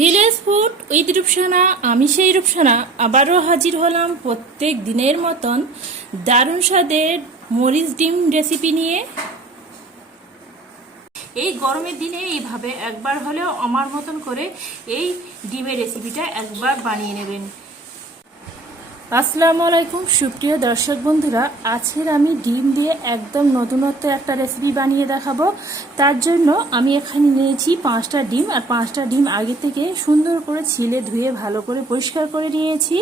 Village food with Rupsana, আমি সেই রূপসানা। আবারও হাজির হলাম প্রত্যেক দিনের মতন দারুণ স্বাদের মরিচ ডিম রেসিপি নিয়ে। এই গরমের দিনে এইভাবে একবার হলেও আমার মতন করে এই ডিমের রেসিপিটা একবার বানিয়ে নেবেন। আসসালামু আলাইকুম, সুপ্রিয় দর্শক বন্ধুরা। আজকের আমি ডিম দিয়ে একদম নতুনত্ব একটা রেসিপি বানিয়ে দেখাবো। তার জন্য আমি এখানে নিয়েছি পাঁচটা ডিম আর পাঁচটা ডিম আগে থেকে সুন্দর করে ছিলে ধুয়ে ভালো করে পরিষ্কার করে নিয়েছি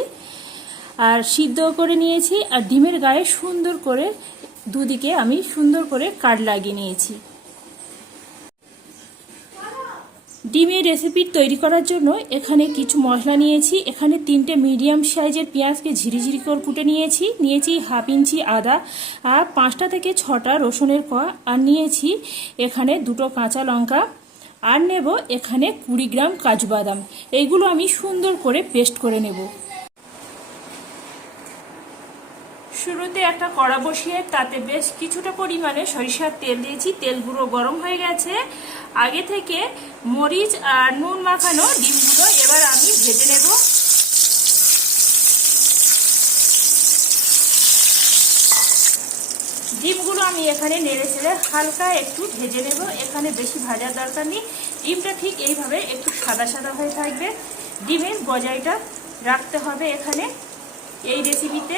আর সিদ্ধ করে নিয়েছি আর ডিমের গায়ে সুন্দর করে দুদিকে আমি সুন্দর করে কাট লাগিয়ে নিয়েছি। ডিমের রেসিপি তৈরি করার জন্য এখানে কিছু মশলা নিয়েছি। এখানে তিনটে মিডিয়াম সাইজের পেঁয়াজকে ঝিরিঝিরি করে কুটে নিয়েছি। নিয়েছি হাফ ইঞ্চি আদা আর পাঁচটা থেকে ছটা রসুনের ক আর নিয়েছি এখানে দুটো কাঁচা লঙ্কা। আর নেব এখানে কুড়ি গ্রাম কাজু বাদাম। এইগুলো আমি সুন্দর করে পেস্ট করে নেব। শুরুতে একটা কড়া বসিয়ে তাতে বেশ কিছুটা পরিমাণে সরিষার তেল দিয়েছি। তেলগুলো গরম হয়ে গেছে। আগে থেকে মরিচ আর নুন মাখানো ডিমগুলো এবার আমি ভেজে নেব। ডিমগুলো আমি এখানে নেড়ে ছেড়ে হালকা একটু ভেজে নেব। এখানে বেশি ভাজার দরকার নেই। ডিমটা ঠিক এইভাবে একটু সাদা সাদা হয়ে থাকবে। ডিমের গজাইটা রাখতে হবে এখানে। এই রেসিপিতে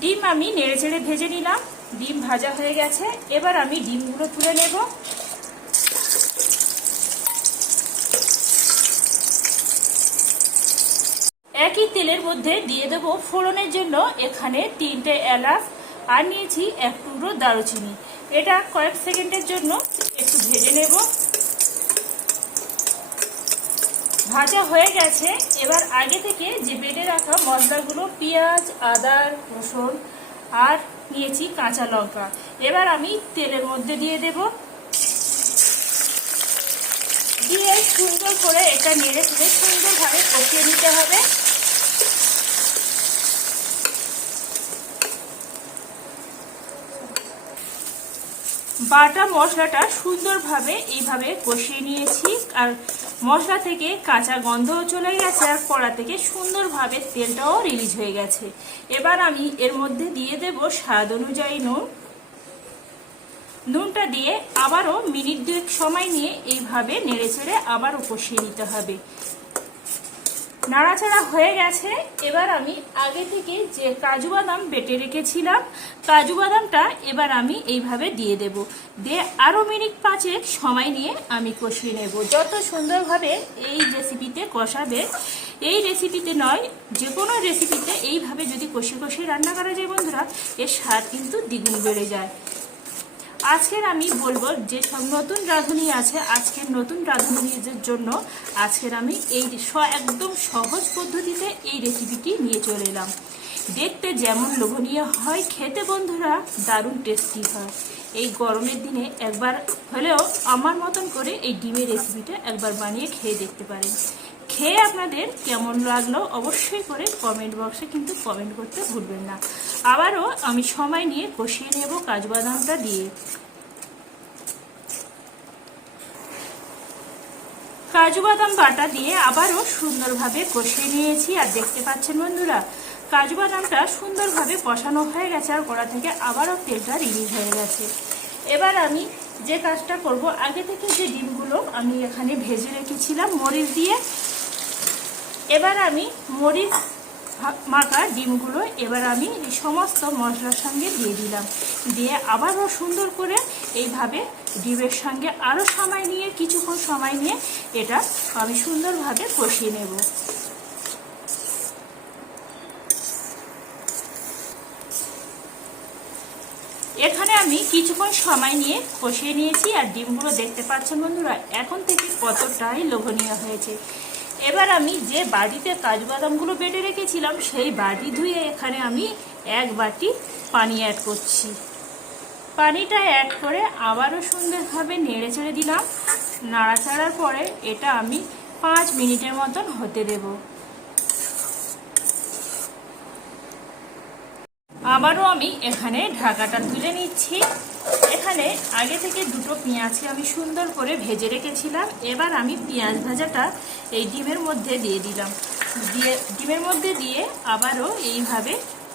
ডিম আমি নেড়ে চেড়ে ভেজে নিলাম। ডিম ভাজা হয়ে গেছে। এবার আমি ডিমগুলো তুলে নেব। একই তেলের মধ্যে দিয়ে দেব ফোড়নের জন্য এখানে তিনটে এলাচ। আর নিয়েছি এক টুকরো দারুচিনি। এটা কয়েক সেকেন্ডের জন্য একটু ভেজে নেব। ভাজা হয়ে গেছে, এবার আগে থেকে যে বেটে রাখা মশলাগুলো পেঁয়াজ, আদা, রসুন আর নিয়েছি কাঁচা লঙ্কা। এবার আমি তেলের মধ্যে দিয়ে দেব। দিয়ে সুন্দর করে এটা নেড়ে ফেলে সুন্দরভাবে কষিয়ে নিতে হবে। বাটা মশলাটা সুন্দরভাবে এইভাবে কষিয়ে নিয়েছি। আর মশলা থেকে কাঁচা গন্ধও চলে গেছে আর কড়া থেকে সুন্দরভাবে তেলটাও রিলিজ হয়ে গেছে। এবার আমি এর মধ্যে দিয়ে দেব স্বাদ অনুযায়ী নুন। নুনটা দিয়ে আবারও মিনিট দুয়েক সময় নিয়ে এইভাবে নেড়ে চেড়ে আবারও কষিয়ে নিতে হবে। নাড়াচাড়া হয়ে গেছে। এবার আমি আগে থেকে যে কাজু বাদাম বেটে রেখেছিলাম, কাজু বাদামটা এবার আমি এইভাবে দিয়ে দেব। দিয়ে আরও মিনিট পাঁচেক সময় নিয়ে আমি কষিয়ে নেব। যত সুন্দরভাবে এই রেসিপিতে কষাবে, এই রেসিপিতে নয়, যে কোনো রেসিপিতে এইভাবে যদি কষি কষিয়ে রান্না করা যায় বন্ধুরা, এর স্বাদ কিন্তু দ্বিগুণ বেড়ে যায়। আজকের আমি বলব যে সব নতুন রাঁধুনি আছে, আজকের নতুন রাঁধুনিদের জন্য আজকের আমি এই একদম সহজ পদ্ধতিতে এই রেসিপিটি নিয়ে চলে এলাম। দেখতে যেমন লোভনীয় হয়, খেতে বন্ধুরা দারুণ টেস্টি হয়। এই গরমের দিনে একবার হলেও আমার মতন করে এই ডিমের রেসিপিটা একবার বানিয়ে খেয়ে দেখতে পারেন। খেয়ে আপনাদের কেমন লাগল অবশ্যই করে কমেন্ট বক্সে কিন্তু কমেন্ট করতে ভুলবেন না। আবারও আমি সময় নিয়ে কষিয়ে নেব কাজু বাদামটা দিয়ে। কাজু বাদাম বাটা দিয়ে আবারও সুন্দরভাবে কষিয়ে নিয়েছি, আর দেখতে পাচ্ছেন বন্ধুরা কাজু বাদামটা সুন্দরভাবে কষানো হয়ে গেছে, আর কড়া থেকে আবারও তেলটা রিলিজ হয়ে গেছে। এবার আমি যে কাজটা করব, আগে থেকে যে ডিমগুলো আমি এখানে ভেজে রেখেছিলাম মরিচ দিয়ে, এবার আমি মরিচ মাখা ডিমগুলো এবার আমি সমস্ত মশলার সঙ্গে দিয়ে দিলাম। দিয়ে আবারও সুন্দর করে এইভাবে ডিমের সঙ্গে আরও সময় নিয়ে, কিছুক্ষণ সময় নিয়ে এটা আমি সুন্দরভাবে কষিয়ে নেব। এখানে আমি কিছুক্ষণ সময় নিয়ে কষিয়ে নিয়েছি, আর ডিমগুলো দেখতে পাচ্ছেন বন্ধুরা, এখন থেকে কতটাই লোভনীয় হয়েছে। এবার আমি যে বাটিতে কাজু বাদামগুলো বেটে রেখেছিলাম, সেই বাটি ধুয়ে এখানে আমি এক বাটি পানি অ্যাড করছি। পানিটা অ্যাড করে আবারও সুন্দরভাবে নেড়ে চেড়ে দিলাম। নাড়াচাড়ার পরে এটা আমি পাঁচ মিনিটের মতন হতে দেব। আবারও আমি এখানে ঢাকাটা তুলে নিচ্ছি। এখানে আগে থেকে দুটো পেঁয়াজকে আমি সুন্দর করে ভেজে রেখেছিলাম। এবার আমি পেঁয়াজ ভাজাটা এই ডিমের মধ্যে দিয়ে দিলাম। দিয়ে ডিমের মধ্যে দিয়ে আবারও এইভাবে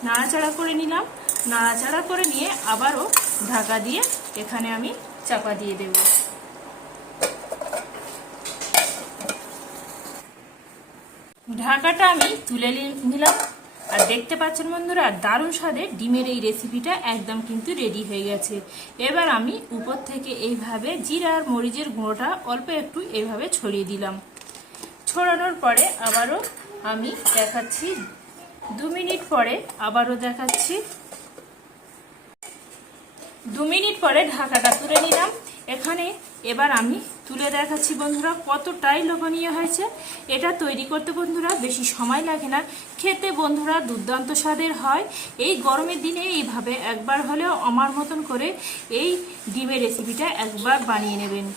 নাড়াচাড়া করে নিলাম। নাড়াচাড়া করে নিয়ে আবারও ঢাকা দিয়ে এখানে আমি চাপা দিয়ে দেব। ঢাকাটা আমি তুলে নিলাম। আর দেখতে পাচ্ছেন বন্ধুরা, দারুণ স্বাদে ডিমের এই রেসিপিটা একদম কিন্তু রেডি হয়ে গেছে। এবার আমি উপর থেকে এইভাবে জিরা আর মরিচের গুঁড়োটা অল্প একটু এইভাবে ছড়িয়ে দিলাম। ছড়ানোর পরে আবারও আমি দেখাচ্ছি। দু মিনিট পরে আবারও দেখাচ্ছি। দু মিনিট পরে ঢাকাটা তুলে নিলাম। এখানে এবার আমি তুলে দেখাচ্ছি বন্ধুরা, কতটাই লোভনীয় হয়েছে। এটা তৈরি করতে বন্ধুরা বেশি সময় লাগে না। খেতে বন্ধুরা দুর্দান্ত স্বাদের হয়। এই গরমের দিনে এইভাবে একবার হলেও আমার মতন করে এই ডিমের রেসিপিটা একবার বানিয়ে নেবেন।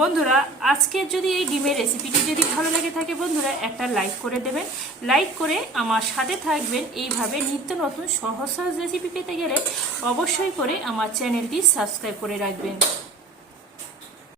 বন্ধুরা, আজকে যদি এই ডিমের রেসিপিটি যদি ভালো লাগে থাকে বন্ধুরা, একটা লাইক করে দেবেন। লাইক করে আমার সাথে থাকবেন। এইভাবে নিত্য নতুন সহজ সহজ রেসিপি পেতে গেলে অবশ্যই করে আমার চ্যানেলটি সাবস্ক্রাইব করে রাখবেন।